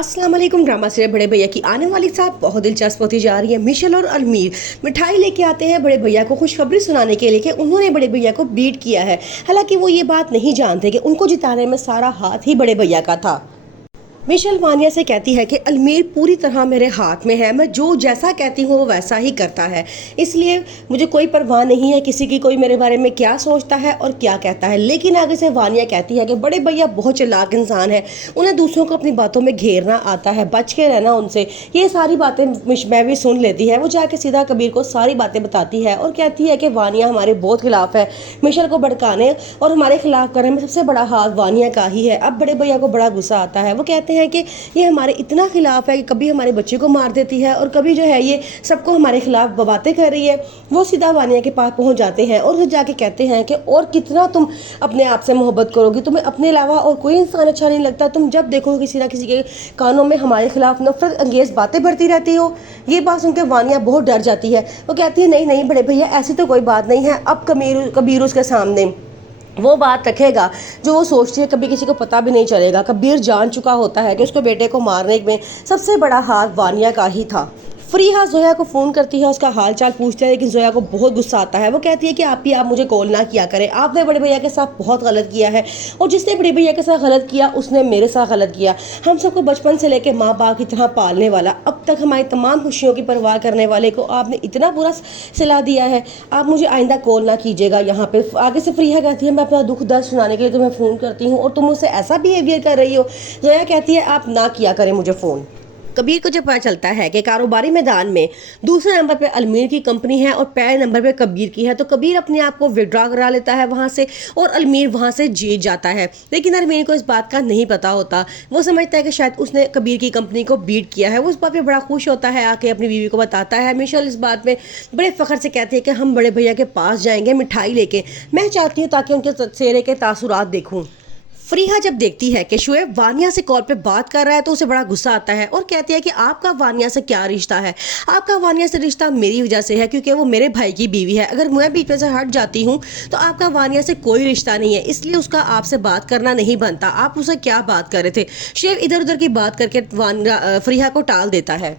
अस्सलाम वालेकुम। Drama serial बड़े भैया की आने वाली साथ बहुत दिलचस्प होती जा रही है। मिशेल और अलमीर मिठाई लेके आते हैं बड़े भैया को खुशखबरी सुनाने के लिए कि उन्होंने बड़े भैया को बीट किया है। हालांकि वो ये बात नहीं जानते कि उनको जिताने में सारा हाथ ही बड़े भैया का था। मिशेल वानिया से कहती है कि अलमीर पूरी तरह मेरे हाथ में है, मैं जो जैसा कहती हूँ वो वैसा ही करता है, इसलिए मुझे कोई परवाह नहीं है किसी की कोई मेरे बारे में क्या सोचता है और क्या कहता है। लेकिन आगे से वानिया कहती है कि बड़े भैया बहुत चालाक इंसान है, उन्हें दूसरों को अपनी बातों में घेरना आता है, बच के रहना उनसे। ये सारी बातें मैं भी सुन लेती है। वो जाके सीधा कबीर को सारी बातें बताती है और कहती है कि वानिया हमारे बहुत खिलाफ है, मिशेल को भड़काने और हमारे खिलाफ करने में सबसे बड़ा हाथ वानिया का ही है। अब बड़े भैया को बड़ा गुस्सा आता है। वो कहते हैं कि ये हमारे इतना खिलाफ है कि कभी हमारे बच्चे को मार देती है और कभी जो है ये सबको हमारे खिलाफ बातें कर रही है। वो सीधा वानिया के पास पहुंच जाते हैं और जाके कहते हैं कि और कितना तुम अपने आप से मोहब्बत करोगी, तुम्हें अपने अलावा और कोई इंसान अच्छा नहीं लगता, तुम जब देखो किसी ना किसी के कानों में हमारे खिलाफ नफरत अंगेज बातें भरती रहती हो। ये बात सुनकर वानिया बहुत डर जाती है। वो कहती है नहीं नहीं बड़े भैया, ऐसी तो कोई बात नहीं है। अब कबीर उसके सामने वो बात रखेगा जो वो सोचती है, कभी किसी को पता भी नहीं चलेगा। कबीर जान चुका होता है कि उसको बेटे को मारने में सबसे बड़ा हाथ वानिया का ही था। फरीहा जोया को फ़ोन करती है, उसका हाल चाल पूछती है, लेकिन जोया को बहुत गुस्सा आता है। वो कहती है कि आप मुझे कॉल ना किया करें, आपने बड़े भैया के साथ बहुत गलत किया है और जिसने बड़े भैया के साथ गलत किया उसने मेरे साथ गलत किया। हम सबको बचपन से लेकर माँ बाप की तरह पालने वाला, अब तक हमारी तमाम खुशियों की परवाह करने वाले को आपने इतना बुरा सिला दिया है। आप मुझे आइंदा कॉल ना कीजिएगा यहाँ पे। आगे से फरीहा कहती है मैं अपना दुख दर्द सुनाने के लिए तुम्हें फ़ोन करती हूँ और तुम मुझसे ऐसा बिहेवियर कर रही हो। जोया कहती है आप ना किया करें मुझे फ़ोन। कबीर को जब पता चलता है कि कारोबारी मैदान में दूसरे नंबर पे अलमीर की कंपनी है और पहले नंबर पे कबीर की है, तो कबीर अपने आप को विड्रॉ करा लेता है वहाँ से और अलमीर वहाँ से जीत जाता है। लेकिन अलमीर को इस बात का नहीं पता होता। वो समझता है कि शायद उसने कबीर की कंपनी को बीट किया है। वो इस बात पे बड़ा खुश होता है, आके अपनी बीवी को बताता है। मिशेल इस बात में बड़े फ़ख्र से कहते हैं कि हम बड़े भैया के पास जाएंगे मिठाई लेके, मैं चाहती हूँ ताकि उनके चेहरे के तासुरात देखूँ। फरीहा जब देखती है कि शुएब वानिया से कॉल पे बात कर रहा है तो उसे बड़ा गुस्सा आता है और कहती है कि आपका वानिया से क्या रिश्ता है। आपका वानिया से रिश्ता मेरी वजह से है, क्योंकि वो मेरे भाई की बीवी है। अगर मैं बीच में से हट जाती हूँ तो आपका वानिया से कोई रिश्ता नहीं है, इसलिए उसका आपसे बात करना नहीं बनता। आप उसे क्या बात कर रहे थे। शुएब इधर उधर की बात करके फरीहा को टाल देता है।